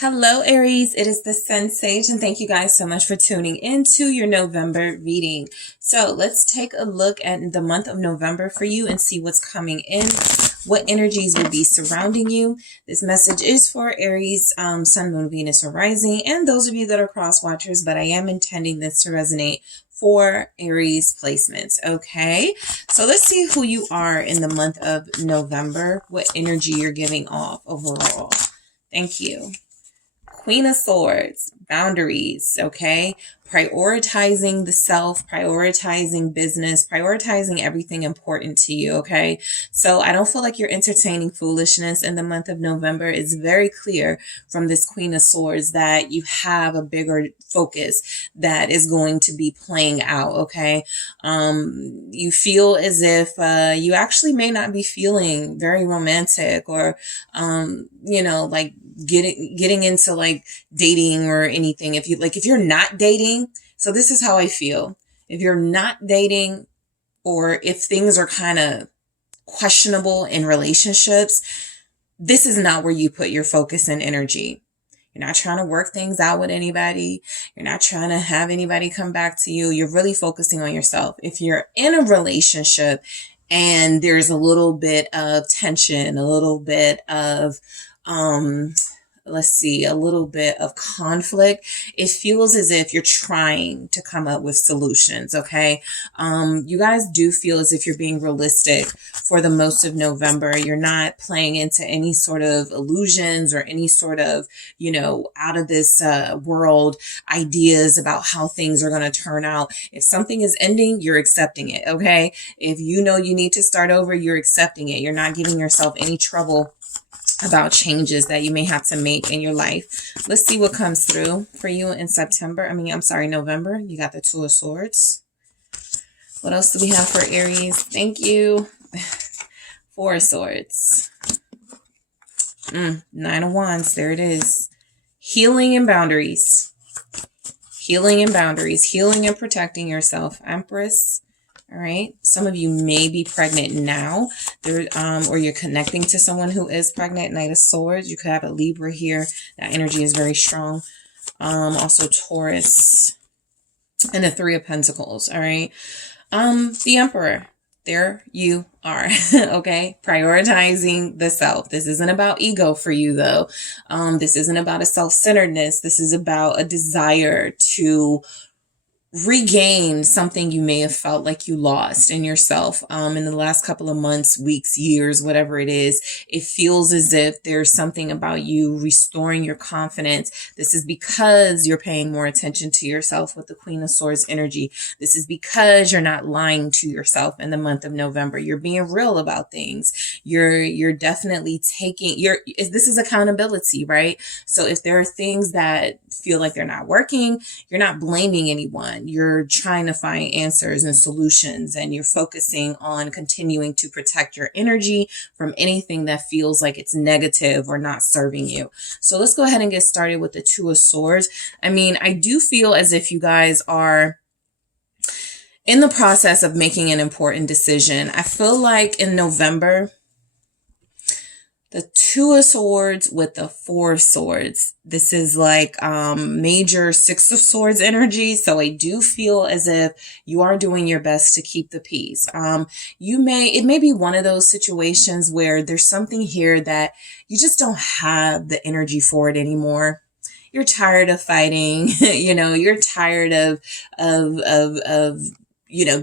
Hello, Aries. It is the SunSage, and thank you guys so much for tuning into your November reading. So let's take a look at the month of November for you and see what's coming in, what energies will be surrounding you. This message is for Aries, Sun, Moon, Venus, or Rising, and those of you that are cross watchers, but I am intending this to resonate for Aries placements. Okay, so let's see who you are in the month of November, what energy you're giving off overall. Thank you. Queen of Swords, boundaries, okay? Prioritizing the self, prioritizing business, prioritizing everything important to you, okay? So I don't feel like you're entertaining foolishness in the month of November. It's very clear from this Queen of Swords that you have a bigger focus that is going to be playing out, okay? You feel as if you actually may not be feeling very romantic or, like getting into like dating or anything. If you're not dating, so this is how I feel. If you're not dating, or if things are kind of questionable in relationships, this is not where you put your focus and energy. You're not trying to work things out with anybody. You're not trying to have anybody come back to you. You're really focusing on yourself. If you're in a relationship and there's a little bit of tension, a little bit of, a little bit of conflict, it feels as if you're trying to come up with solutions, okay? You guys do feel as if you're being realistic for the most of November. You're not playing into any sort of illusions or any sort of, out of this world ideas about how things are going to turn out. If something is ending, you're accepting it, okay? If you know you need to start over, you're accepting it. You're not giving yourself any trouble about changes that you may have to make in your life. Let's see what comes through for you in November. You got the Two of Swords. What else do we have for Aries? Thank you. Four of Swords. Nine of Wands. There it is. Healing and boundaries. Healing and boundaries. Healing and protecting yourself. Empress. All right. Some of you may be pregnant now, or you're connecting to someone who is pregnant. Knight of Swords. You could have a Libra here. That energy is very strong. Also Taurus and the Three of Pentacles. All right. The Emperor. There you are. Okay. Prioritizing the self. This isn't about ego for you though. This isn't about a self-centeredness. This is about a desire to regain something you may have felt like you lost in yourself in the last couple of months, weeks, years, whatever it is. It feels as if there's something about you restoring your confidence. This is because you're paying more attention to yourself with the Queen of Swords energy. This is because you're not lying to yourself in the month of November. You're being real about things. You're definitely this is accountability, right? So if there are things that feel like they're not working, you're not blaming anyone. You're trying to find answers and solutions, and you're focusing on continuing to protect your energy from anything that feels like it's negative or not serving you. So let's go ahead and get started with the Two of Swords. I do feel as if you guys are in the process of making an important decision. I feel like in November, the Two of Swords with the Four of Swords. This is like major Six of Swords energy. So I do feel as if you are doing your best to keep the peace. It may be one of those situations where there's something here that you just don't have the energy for it anymore. You're tired of fighting. You're tired of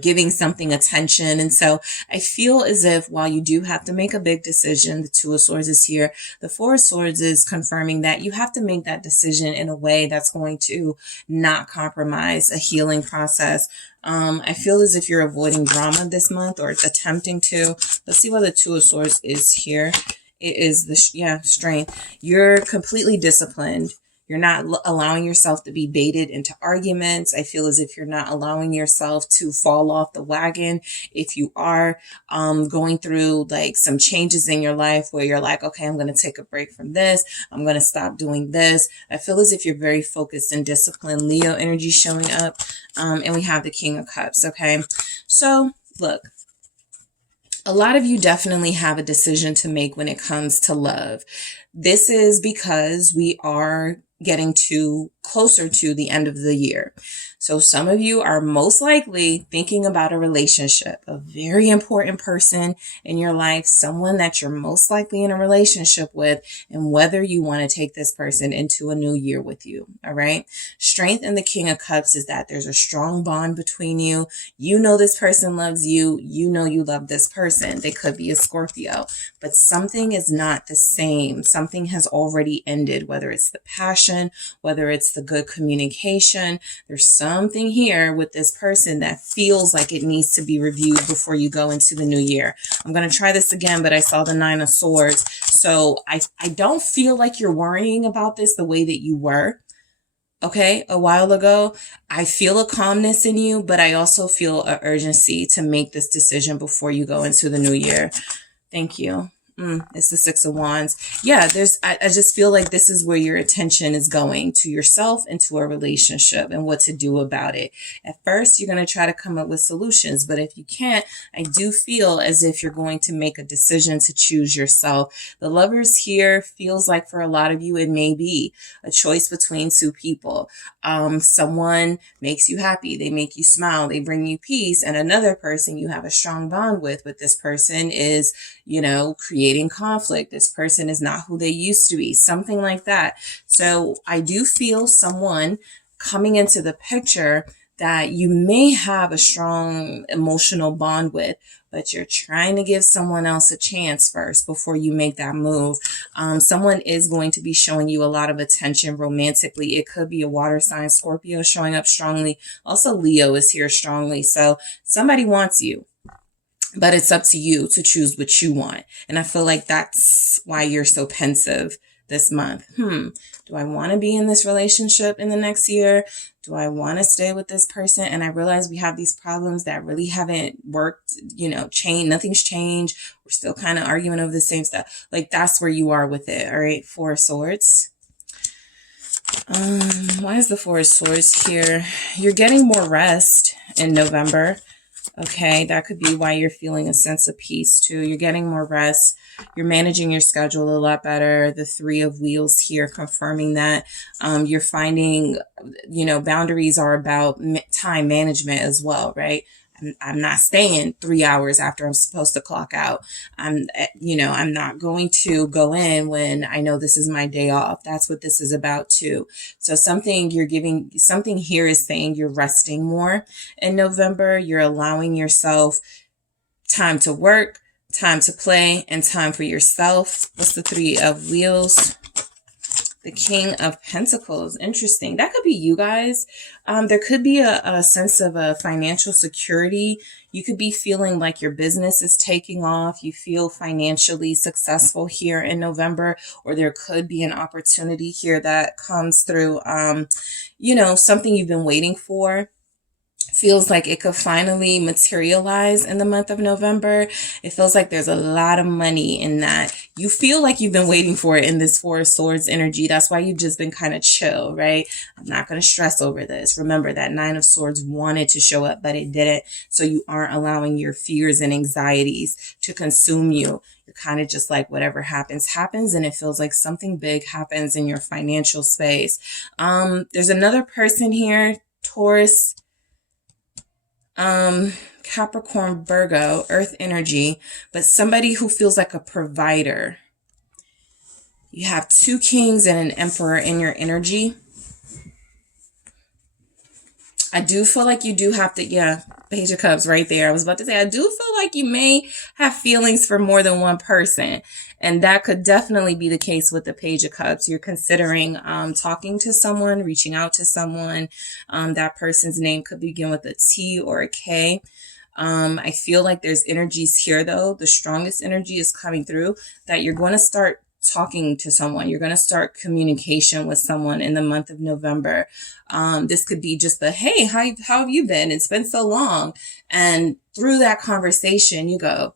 giving something attention. And so I feel as if while you do have to make a big decision, the Two of Swords is here. The Four of Swords is confirming that you have to make that decision in a way that's going to not compromise a healing process. I feel as if you're avoiding drama this month, or attempting to. Let's see why the Two of Swords is here. It is strength. You're completely disciplined. You're not allowing yourself to be baited into arguments. I feel as if you're not allowing yourself to fall off the wagon. If you are going through like some changes in your life where you're like, okay, I'm going to take a break from this. I'm going to stop doing this. I feel as if you're very focused and disciplined. Leo energy showing up. And we have the King of Cups. Okay. So look, a lot of you definitely have a decision to make when it comes to love. This is because we are getting closer to the end of the year. So some of you are most likely thinking about a relationship, a very important person in your life, someone that you're most likely in a relationship with, and whether you want to take this person into a new year with you. All right. Strength in the King of Cups is that there's a strong bond between you. You know this person loves you. You know you love this person. They could be a Scorpio, but something is not the same. Something has already ended, whether it's the passion, whether it's the good communication. There's something here with this person that feels like it needs to be reviewed before you go into the new year. I'm going to try this again, but I saw the 9 of Swords. So I don't feel like you're worrying about this the way that you were, okay, a while ago. I feel a calmness in you, but I also feel an urgency to make this decision before you go into the new year. Thank you. It's the 6 of Wands. Yeah, I just feel like this is where your attention is going, to yourself and to a relationship and what to do about it. At first, you're going to try to come up with solutions, but if you can't, I do feel as if you're going to make a decision to choose yourself. The Lovers here feels like for a lot of you, it may be a choice between two people. Someone makes you happy. They make you smile. They bring you peace. And another person you have a strong bond with, but this person is, creating conflict. This person is not who they used to be, something like that. So I do feel someone coming into the picture that you may have a strong emotional bond with, but you're trying to give someone else a chance first before you make that move. Someone is going to be showing you a lot of attention romantically. It could be a water sign, Scorpio, showing up strongly. Also, Leo is here strongly. So somebody wants you, but it's up to you to choose what you want. And I feel like that's why you're so pensive this month. Do I want to be in this relationship in the next year? Do I want to stay with this person? And I realize we have these problems that really haven't worked, change. Nothing's changed. We're still kind of arguing over the same stuff. Like, that's where you are with it. All right. 4 of Swords. Why is the 4 of Swords here? You're getting more rest in November. Okay, that could be why you're feeling a sense of peace too. You're getting more rest. You're managing your schedule a lot better. The 3 of Wheels here confirming that. You're finding, boundaries are about time management as well, right? I'm not staying 3 hours after I'm supposed to clock out. I'm not going to go in when I know this is my day off. That's what this is about too. So something here is saying you're resting more in November. You're allowing yourself time to work, time to play, and time for yourself. What's the 3 of Wheels? The King of Pentacles. Interesting. That could be you guys. There could be a sense of a financial security. You could be feeling like your business is taking off. You feel financially successful here in November, or there could be an opportunity here that comes through, something you've been waiting for. Feels like it could finally materialize in the month of November. It feels like there's a lot of money in that. You feel like you've been waiting for it in this 4 of Swords energy. That's why you've just been kind of chill, right? I'm not going to stress over this. Remember that 9 of Swords wanted to show up, but it didn't. So you aren't allowing your fears and anxieties to consume you. You're kind of just like, whatever happens, happens. And it feels like something big happens in your financial space. There's another person here, Taurus, Capricorn, Virgo, earth energy, but somebody who feels like a provider. You have 2 kings and an emperor in your energy. I do feel like you do have to, Page of Cups right there. I was about to say, I do feel like you may have feelings for more than one person. And that could definitely be the case with the Page of Cups. You're considering talking to someone, reaching out to someone. That person's name could begin with a T or a K. I feel like there's energies here, though. The strongest energy is coming through that you're going to start talking to someone. You're going to start communication with someone in the month of November. This could be just the, hey, how have you been? It's been so long. And through that conversation, you go,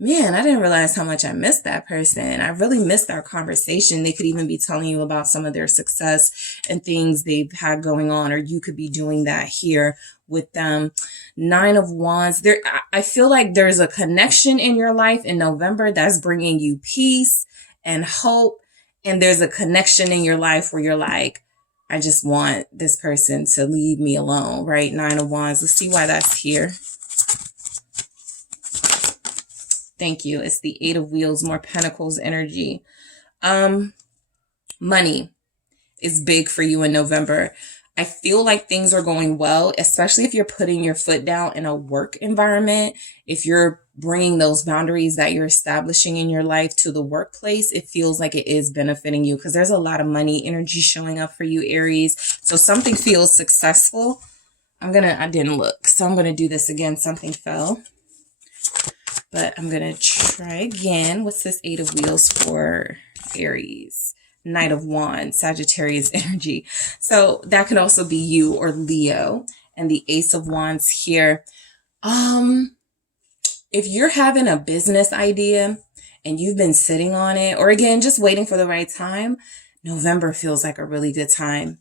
man, I didn't realize how much I missed that person. I really missed our conversation. They could even be telling you about some of their success and things they've had going on, or you could be doing that here with them. 9 of Wands. I feel like there's a connection in your life in November that's bringing you peace and hope And there's a connection in your life where you're like, I just want this person to leave me alone, right? 9 of Wands. Let's see why that's here. Thank you. It's the 8 of Wheels, more Pentacles energy. Money is big for you in November. I feel like things are going well, especially if you're putting your foot down in a work environment. If you're bringing those boundaries that you're establishing in your life to the workplace, it feels like it is benefiting you because there's a lot of money energy showing up for you, Aries. So something feels successful. I didn't look, so I'm going to do this again. Something fell, but I'm going to try again. What's this 8 of Wheels for Aries? Knight of Wands, Sagittarius energy. So that could also be you or Leo. And the Ace of Wands here. If you're having a business idea and you've been sitting on it, or again, just waiting for the right time, November feels like a really good time.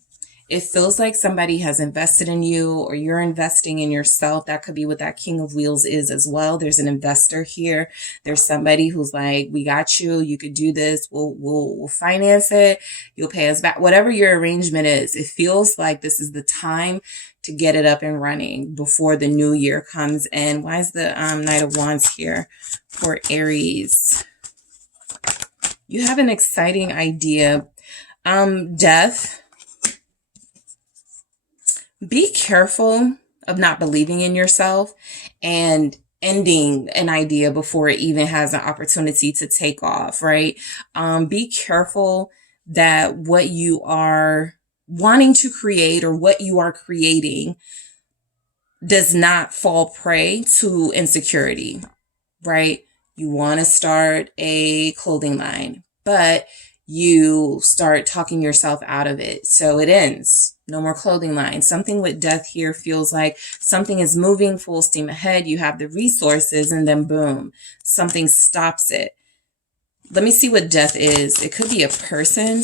It feels like somebody has invested in you or you're investing in yourself. That could be what that King of Wheels is as well. There's an investor here. There's somebody who's like, we got you. You could do this. We'll finance it. You'll pay us back. Whatever your arrangement is, it feels like this is the time to get it up and running before the new year comes in. Why is the Knight of Wands here for Aries? You have an exciting idea. Death. Be careful of not believing in yourself and ending an idea before it even has an opportunity to take off, right? Be careful that what you are wanting to create or what you are creating does not fall prey to insecurity, right? You want to start a clothing line, but you start talking yourself out of it. So it ends. No more clothing line. Something with death here feels like something is moving full steam ahead. You have the resources and then boom, something stops it. Let me see what death is. It could be a person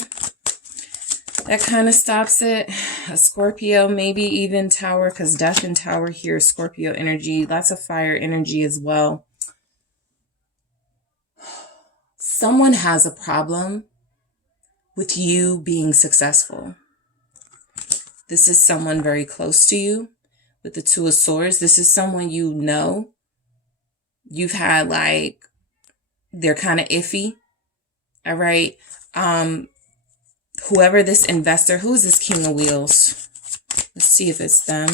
that kind of stops it. A Scorpio, maybe even Tower, because death and Tower here, Scorpio energy, lots of fire energy as well. Someone has a problem with you being successful. This is someone very close to you with the Two of Swords. This is someone you know. You've had like, they're kind of iffy. All right. Whoever this investor, who is this King of Wheels? Let's see if it's them.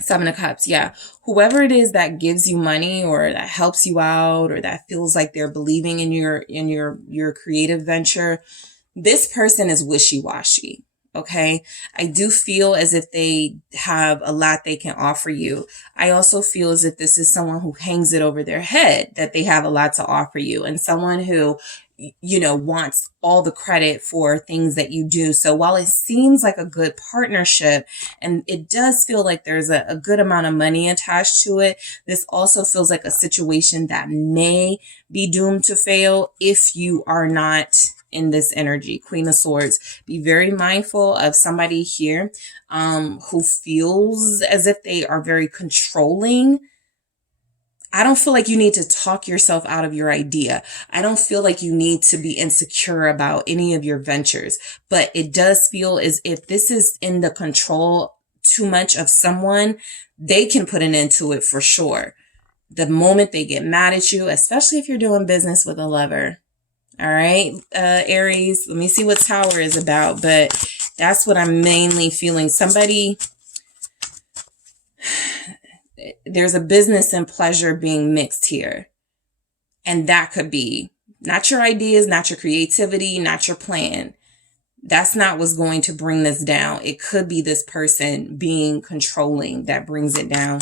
7 of Cups. Yeah. Whoever it is that gives you money or that helps you out or that feels like they're believing in your creative venture, this person is wishy-washy. Okay. I do feel as if they have a lot they can offer you. I also feel as if this is someone who hangs it over their head that they have a lot to offer you, and someone who, you know, wants all the credit for things that you do. So while it seems like a good partnership and it does feel like there's a good amount of money attached to it, this also feels like a situation that may be doomed to fail if you are not in this energy. Queen of Swords. Be very mindful of somebody here who feels as if they are very controlling. I don't feel like you need to talk yourself out of your idea. I don't feel like you need to be insecure about any of your ventures, but it does feel as if this is in the control too much of someone, they can put an end to it for sure. The moment they get mad at you, especially if you're doing business with a lover. All right, Aries, let me see what Tower is about, but that's what I'm mainly feeling. Somebody, there's a business and pleasure being mixed here. And that could be not your ideas, not your creativity, not your plan. That's not what's going to bring this down. It could be this person being controlling that brings it down.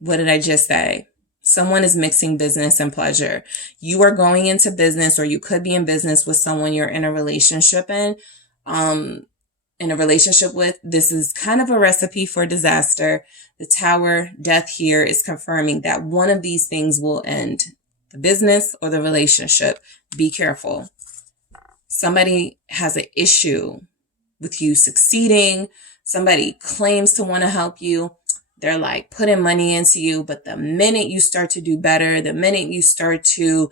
What did I just say? Someone is mixing business and pleasure. You are going into business, or you could be in business with someone you're in a relationship with. This is kind of a recipe for disaster. The Tower, death here is confirming that one of these things will end. The business or the relationship. Be careful. Somebody has an issue with you succeeding. Somebody claims to want to help you. They're like putting money into you, but the minute you start to do better, the minute you start to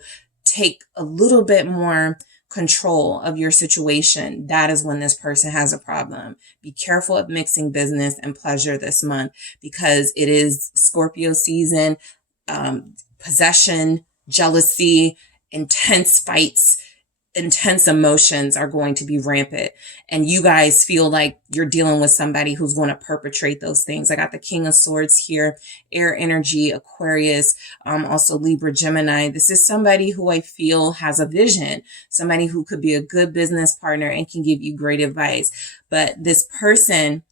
take a little bit more control of your situation, that is when this person has a problem. Be careful of mixing business and pleasure this month, because it is Scorpio season. Possession, jealousy, intense fights, intense emotions are going to be rampant. And you guys feel like you're dealing with somebody who's going to perpetrate those things. I got the King of Swords here, air energy, Aquarius, also Libra, Gemini. This is somebody who I feel has a vision, somebody who could be a good business partner and can give you great advice. But this person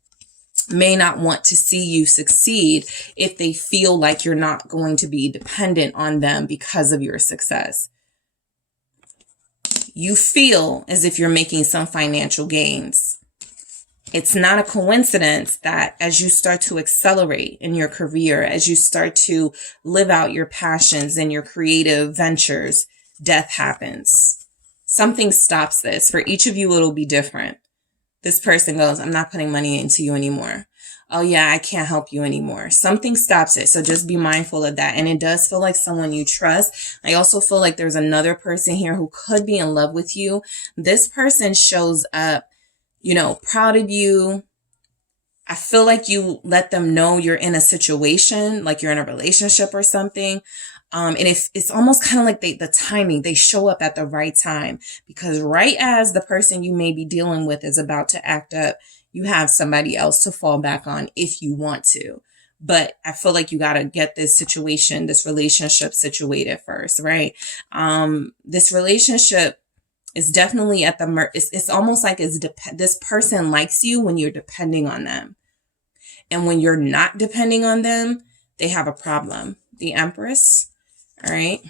may not want to see you succeed if they feel like you're not going to be dependent on them because of your success. You feel as if you're making some financial gains. It's not a coincidence that as you start to accelerate in your career, as you start to live out your passions and your creative ventures, death happens. Something stops this. For each of you, it'll be different. This person goes, I'm not putting money into you anymore. Oh yeah, I can't help you anymore. Something stops it. So just be mindful of that. And it does feel like someone you trust. I also feel like there's another person here who could be in love with you. This person shows up, proud of you. I feel like you let them know you're in a situation, like you're in a relationship or something. And it's almost kind of like the timing, they show up at the right time, because right as the person you may be dealing with is about to act up, you have somebody else to fall back on if you want to. But I feel like you got to get this situation, this relationship situated first, right? This relationship is definitely at the it's almost like this person likes you when you're depending on them. And when you're not depending on them, they have a problem. The Empress. All right.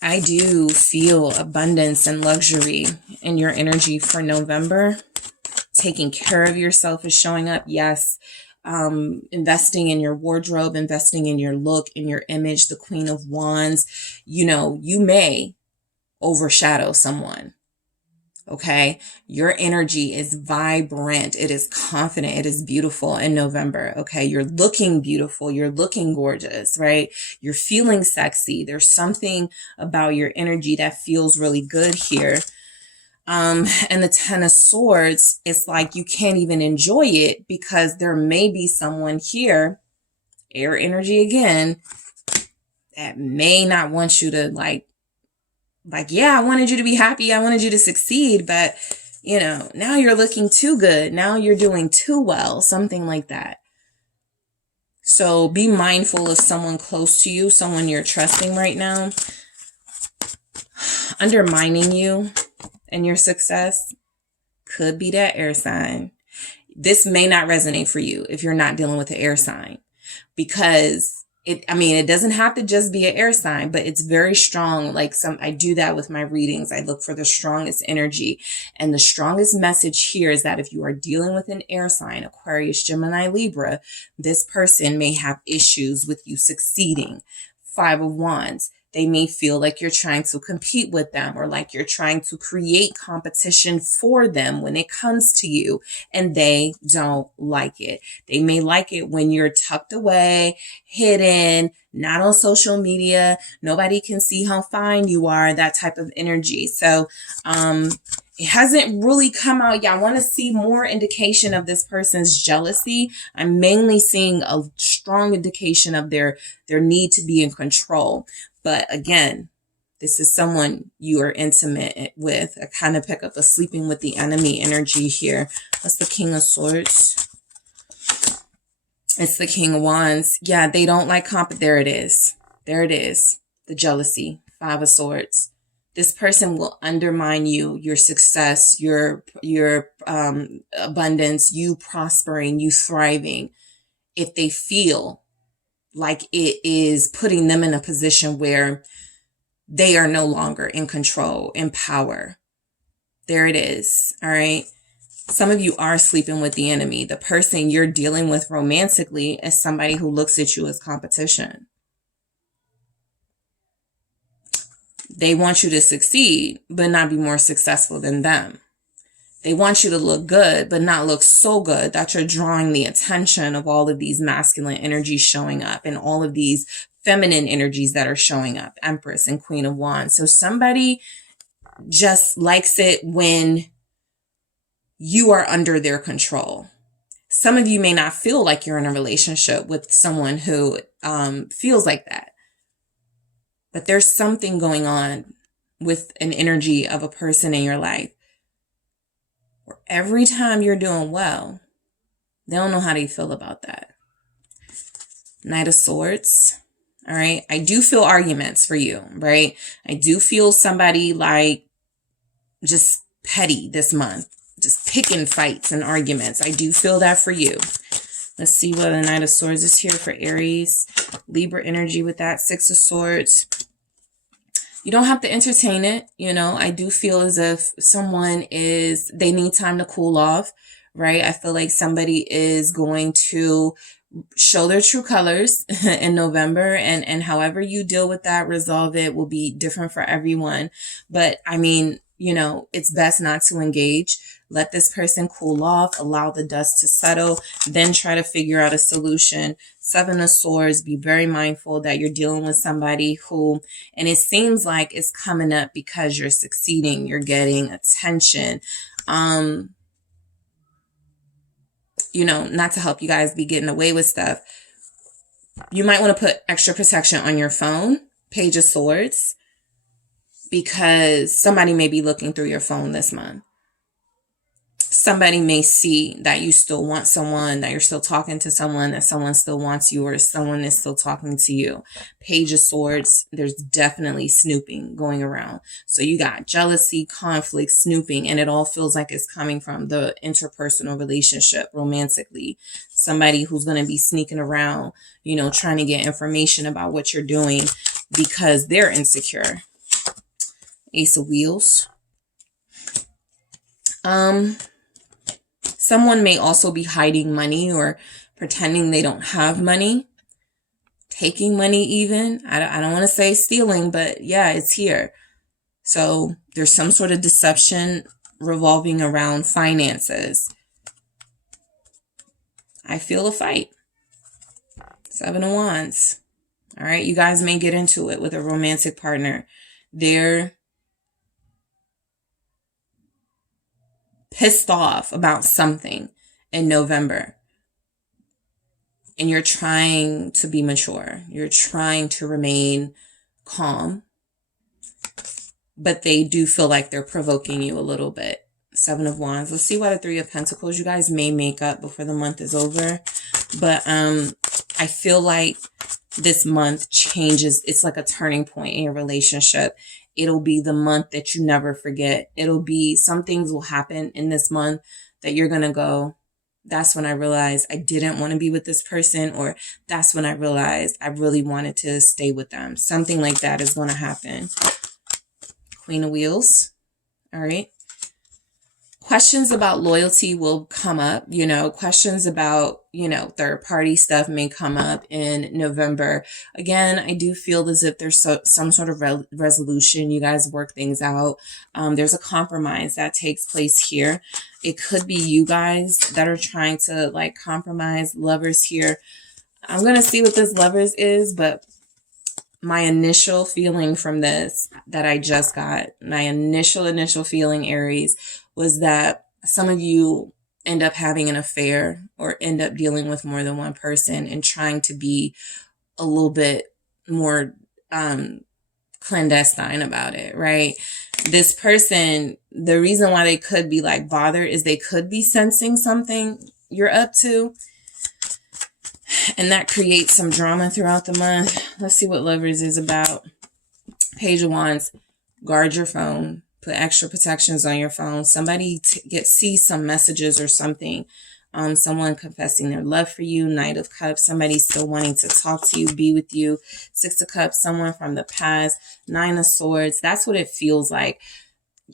I do feel abundance and luxury in your energy for November. Taking care of yourself is showing up. Yes. Investing in your wardrobe, investing in your look, in your image, the Queen of Wands. You may overshadow someone. Okay. Your energy is vibrant. It is confident. It is beautiful in November. Okay. You're looking beautiful. You're looking gorgeous, right? You're feeling sexy. There's something about your energy that feels really good here. And the Ten of Swords, it's like you can't even enjoy it because there may be someone here, air energy again, that may not want you to yeah, I wanted you to be happy. I wanted you to succeed. But, now you're looking too good. Now you're doing too well. Something like that. So be mindful of someone close to you, someone you're trusting right now, undermining you and your success. Could be that air sign. This may not resonate for you if you're not dealing with an air sign, because it doesn't have to just be an air sign, but it's very strong. I do that with my readings. I look for the strongest energy, and the strongest message here is that if you are dealing with an air sign, Aquarius, Gemini, Libra, this person may have issues with you succeeding. Five of Wands. They may feel like you're trying to compete with them, or like you're trying to create competition for them when it comes to you, and they don't like it. They may like it when you're tucked away, hidden, not on social media. Nobody can see how fine you are, that type of energy. So, it hasn't really come out yet. I want to see more indication of this person's jealousy. I'm mainly seeing a strong indication of their need to be in control. But again, this is someone you are intimate with. I kind of pick up a sleeping with the enemy energy here. That's the King of Swords. It's the King of Wands. Yeah, they don't like there it is. There it is. The jealousy. Five of Swords. This person will undermine you, your success, your abundance, you prospering, you thriving, if they feel like it is putting them in a position where they are no longer in control, in power. There it is. All right. Some of you are sleeping with the enemy. The person you're dealing with romantically is somebody who looks at you as competition. They want you to succeed, but not be more successful than them. They want you to look good, but not look so good that you're drawing the attention of all of these masculine energies showing up and all of these feminine energies that are showing up, Empress and Queen of Wands. So somebody just likes it when you are under their control. Some of you may not feel like you're in a relationship with someone who feels like that. But there's something going on with an energy of a person in your life where every time you're doing well, they don't know how they feel about that. Knight of Swords. All right. I do feel arguments for you, right? I do feel somebody like just petty this month, just picking fights and arguments. I do feel that for you. Let's see what the Knight of Swords is here for Aries. Libra energy with that. Six of Swords. You don't have to entertain it. You know, I do feel as if they need time to cool off, right? I feel like somebody is going to show their true colors in November, and however you deal with that, resolve it, will be different for everyone. But I mean, you know, it's best not to engage. Let this person cool off, allow the dust to settle, then try to figure out a solution. Seven of Swords, be very mindful that you're dealing with somebody who, and it seems like it's coming up because you're succeeding, you're getting attention. You know, not to help you guys be getting away with stuff. You might want to put extra protection on your phone, Page of Swords, because somebody may be looking through your phone this month. Somebody may see that you still want someone, that you're still talking to someone, that someone still wants you, or someone is still talking to you. Page of Swords, there's definitely snooping going around. So you got jealousy, conflict, snooping, and it all feels like it's coming from the interpersonal relationship romantically. Somebody who's going to be sneaking around, you know, trying to get information about what you're doing because they're insecure. Ace of Wheels. Someone may also be hiding money or pretending they don't have money, taking money even. I don't want to say stealing, but yeah, it's here. So there's some sort of deception revolving around finances. I feel a fight. Seven of Wands. All right, you guys may get into it with a romantic partner. They're pissed off about something in November. And you're trying to be mature. You're trying to remain calm. But they do feel like they're provoking you a little bit. Seven of Wands. Let's see what a Three of Pentacles you guys may make up before the month is over. But I feel like this month changes. It's like a turning point in your relationship. It'll be the month that you never forget. It'll be, some things will happen in this month that you're going to go, that's when I realized I didn't want to be with this person, or that's when I realized I really wanted to stay with them. Something like that is going to happen. Queen of Wheels. All right. Questions about loyalty will come up, you know, questions about, you know, third party stuff may come up in November. Again, I do feel as if there's some sort of resolution. You guys work things out. There's a compromise that takes place here. It could be you guys that are trying to like compromise. Lovers here. I'm going to see what this Lovers is, but my initial feeling from this that I just got, my initial feeling, Aries, was that some of you end up having an affair or end up dealing with more than one person and trying to be a little bit more clandestine about it, right? This person, the reason why they could be like bothered is they could be sensing something you're up to. And that creates some drama throughout the month. Let's see what Lovers is about. Page of Wands. Guard your phone. Put extra protections on your phone. Somebody sees some messages or something. Someone confessing their love for you. Knight of Cups. Somebody still wanting to talk to you, be with you. Six of Cups. Someone from the past. Nine of Swords. That's what it feels like.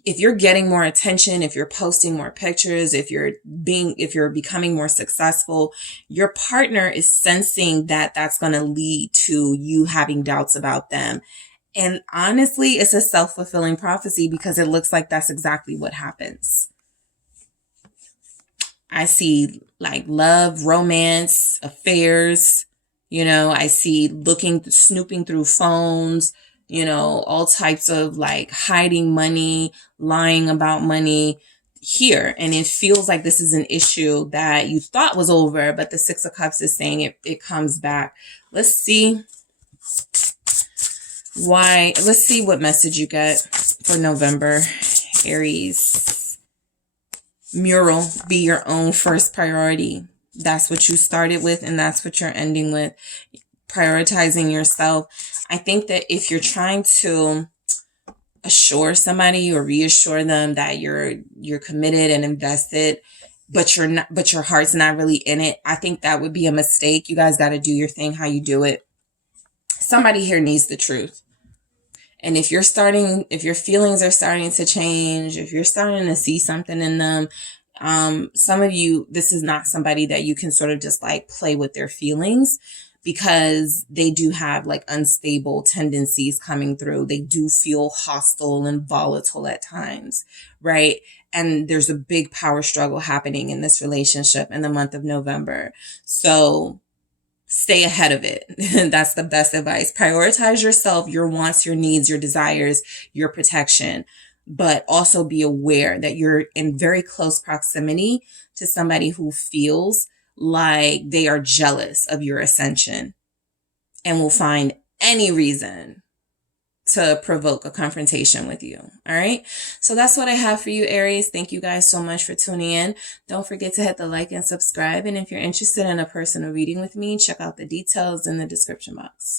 If you're getting more attention, if you're posting more pictures, if you're becoming more successful, your partner is sensing that that's going to lead to you having doubts about them. And honestly, it's a self-fulfilling prophecy because it looks like that's exactly what happens. I see like love, romance, affairs, You know, I see snooping through phones, you know, all types of like hiding money, lying about money here. And it feels like this is an issue that you thought was over, but the Six of Cups is saying it comes back. Let's see let's see what message you get for November, Aries. Mural, be your own first priority. That's what you started with, and that's what you're ending with. Prioritizing yourself. I think that if you're trying to assure somebody or reassure them that you're committed and invested, but your heart's not really in it, I think that would be a mistake. You guys got to do your thing how you do it. Somebody here needs the truth. And if your feelings are starting to change, if you're starting to see something in them, some of you, this is not somebody that you can sort of just like play with their feelings, because they do have like unstable tendencies coming through. They do feel hostile and volatile at times, right? And there's a big power struggle happening in this relationship in the month of November. So stay ahead of it. That's the best advice. Prioritize yourself, your wants, your needs, your desires, your protection, but also be aware that you're in very close proximity to somebody who feels like they are jealous of your ascension and will find any reason to provoke a confrontation with you. All right. So that's what I have for you, Aries. Thank you guys so much for tuning in. Don't forget to hit the like and subscribe. And if you're interested in a personal reading with me, check out the details in the description box.